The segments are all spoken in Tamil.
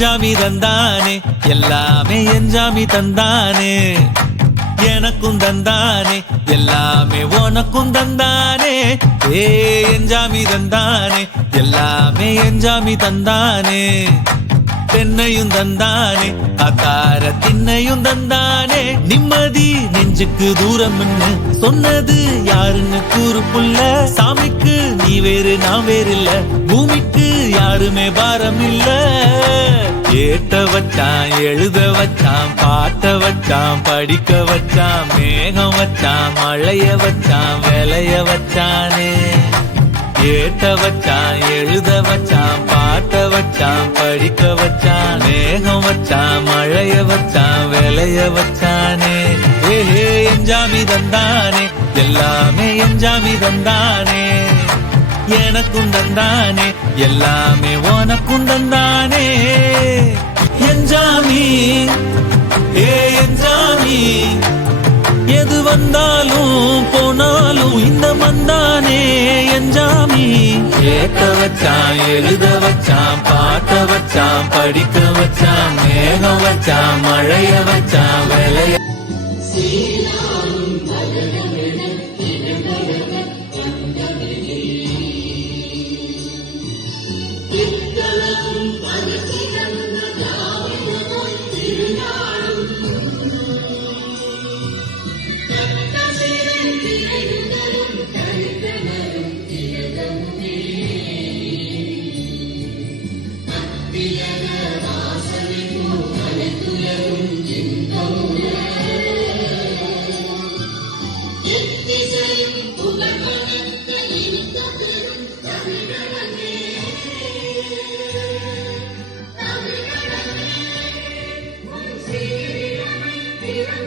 எஞ்சாமி தந்தானே எல்லாமே எஞ்சாமி தந்தானே எனக்கும் தந்தானே எல்லாமே உனக்கும் தந்தானே ஏ எஞ்சாமி தந்தானே எல்லாமே எஞ்சாமி தந்தானே தென்னையும் தந்தானே அத்தார திண்ணையும் தந்தானே நிம்மதி நெஞ்சுக்கு தூரம் சொன்னது யாருன்னு கூறு புள்ள சாமிக்கு நீ வேறு நான் வேறு இல்ல பூமிக்கு யாருமே பாரம் இல்ல ஏட்ட வச்சான் எழுத வச்சான் பாட்ட வச்சான் படிக்க வச்சான் மேகம் வச்சான் மழைய வச்சான் விளைய வச்சானே ஏட்ட வச்சான் எழுத வச்சான் பாட்ட வச்சான் படிக்க வச்சான் மேகம் வச்சான் மழைய வச்சான் விளைய வச்சானே ஏஹே எஞ்சாமி தந்தானே எல்லாமே எஞ்சாமி தந்தானே எனக்கும் தந்தானே எல்லாமே உனக்கும் தந்தானே எஞ்சாமி ஏ எஞ்சாமி எது வந்தாலும் போனாலும் இந்த மந்தானே எஞ்சாமி ஏட்ட வச்சான் எழுத வச்சான் பாட்ட வச்சான் படிக்க வச்சான் மேகம் வச்சான் மழைய வச்சான் விளைய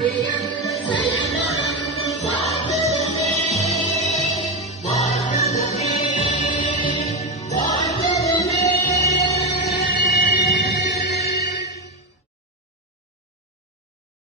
Yeah.